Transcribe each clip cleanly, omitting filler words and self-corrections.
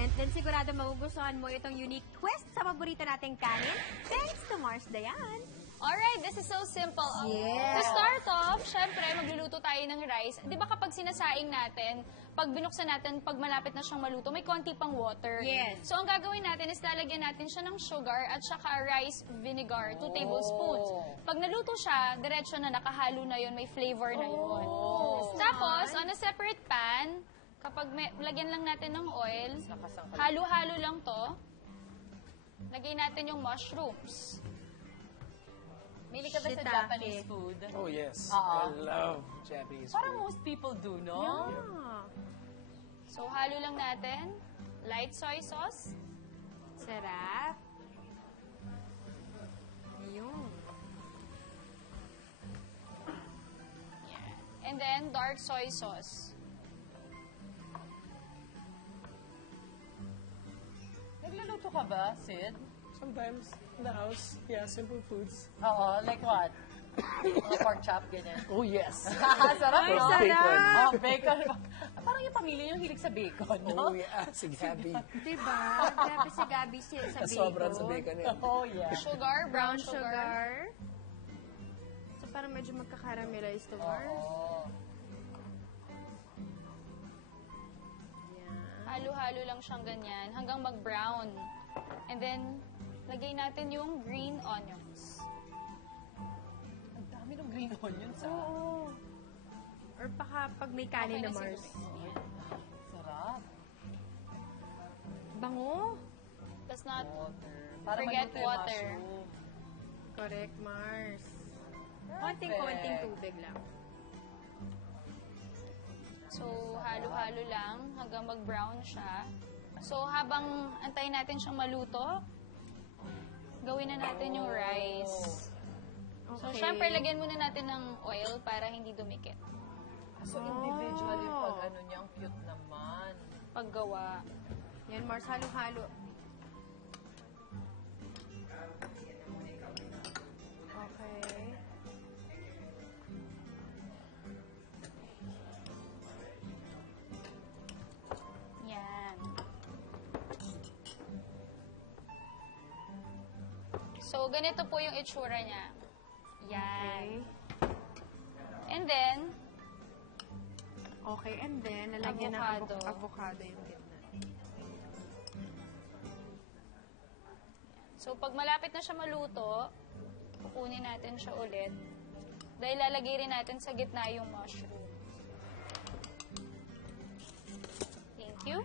ingredient, then sigurado magugustuhan mo itong unique twist sa paborito nating kanin. Thanks to Mars Dayan. Alright, this is so simple. Yeah. To start off, syempre, magluluto tayo ng rice. Di ba kapag sinasaing natin, pag binuksan natin, pag malapit na siyang maluto, may konti pang water. Yes. So, ang gagawin natin is lalagyan natin siya ng sugar at saka rice vinegar, 2 tablespoons. Pag naluto siya, diretso na nakahalo na yun, may flavor na yun. Tapos, on a separate pan, kapag lagyan lang natin ng oil, halo-halo lang to. Lagay natin yung mushrooms. Mili ka ba sa Shiitake. Japanese food? Oh, yes. Oo. I love Japanese Parang food. most people do, no? Ah, So, halo lang natin. Light soy sauce. sarap. Yun. And then, dark soy sauce. Nagluluto ka ba, Sid? Sometimes, in the house, yeah, simple foods. Oo, like what? Mga pork chop, ganyan. Oh, yes. Sarap, Ay, no? sarap. Oh, bacon. Parang yung pamilya yung hilig sa bacon, no? Oh, yeah. Si Gabby. Diba? Grabe si Gabi sa bacon. Sobrang sa bacon yan. Oh, yeah. Sugar, Brown brown sugar. sugar. So, parang medyo magkakaramelize to, Mars. Oo. Yan. Halo-halo lang siyang ganyan hanggang mag-brown. And then, lagay natin yung green onions. Ang dami ng green onions, ah. Oo. Or baka pag may kanin na, Mars. Sarap. Bango. Let's not Water. Para Forget maluto yung water. mushroom. Correct, Mars. Perfect. Konting-konting tubig lang. So, halo-halo lang hanggang mag-brown siya. So, habang antayin natin siyang maluto, gawin na natin yung rice. So, Okay. syempre, lagyan muna natin ng oil para hindi dumikit. So, individual yung pag-ano niya. Ang cute naman. Paggawa. Yan, Mars. Halo-halo. Okay. Yan. So, ganito po yung itsura niya. Yan. And then, Okay, and then, lalagyan ng Avocado. avocado yung gitna. so pag malapit na siya maluto, kukunin natin siya ulit. Dahil lalagay rin natin sa gitna yung mushroom. Thank you.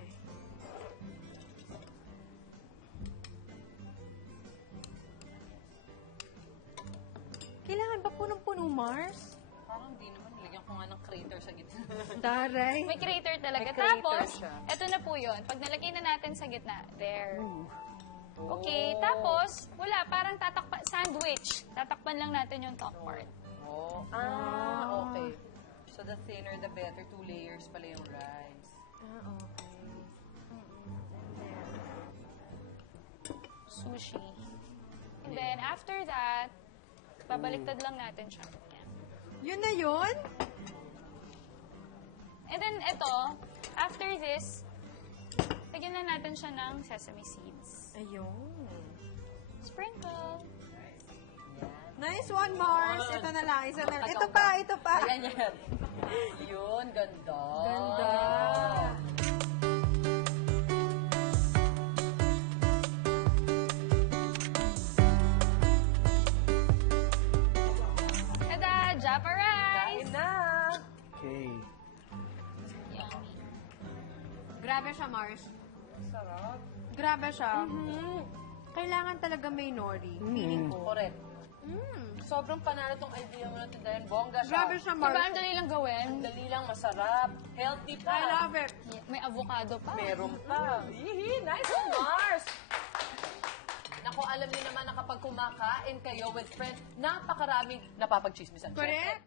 Kailangan ba punong-puno, Mars? Parang di naman. Nilagyan ko nga ng crater sa gitna. Taray. May crater talaga. May crater Tapos, siya. eto na po yun. Pag nalagay na natin sa gitna, there. Okay, tapos, wala, parang sandwich. Tatakpan lang natin yung top part. Oh. Ah, okay. So, the thinner, the better. 2 layers pala yung rice. Ah, okay. Sushi. And then, after that, babaliktad lang natin siya. Yan. Yun na yun? And then, ito, after this, lagyan na natin siya ng sesame seeds. Ayun. Sprinkle. Nice one, Mars. Ito na lang, isa na lang. Ito pa, ito pa. Ayan yan. Yun, ganda. Ganda. Tada! Japa rice! Kain na. Okay. Yummy. Grabe siya, Mars. Sarap. Grabe siya. Kailangan talaga may nori. Feeling ko. Correct. Sobrang panalo tong idea mo natin dahil bongga siya. Grabe siya, Diba, Mars. ang dali lang gawin? Dali lang, masarap. Healthy pa. I love it. May avocado pa. Meron pa. Hihi, nice one, Mars! Naku, alam niyo naman na kapag kumakain kayo with friends, napakaraming napapagchismisan. Correct.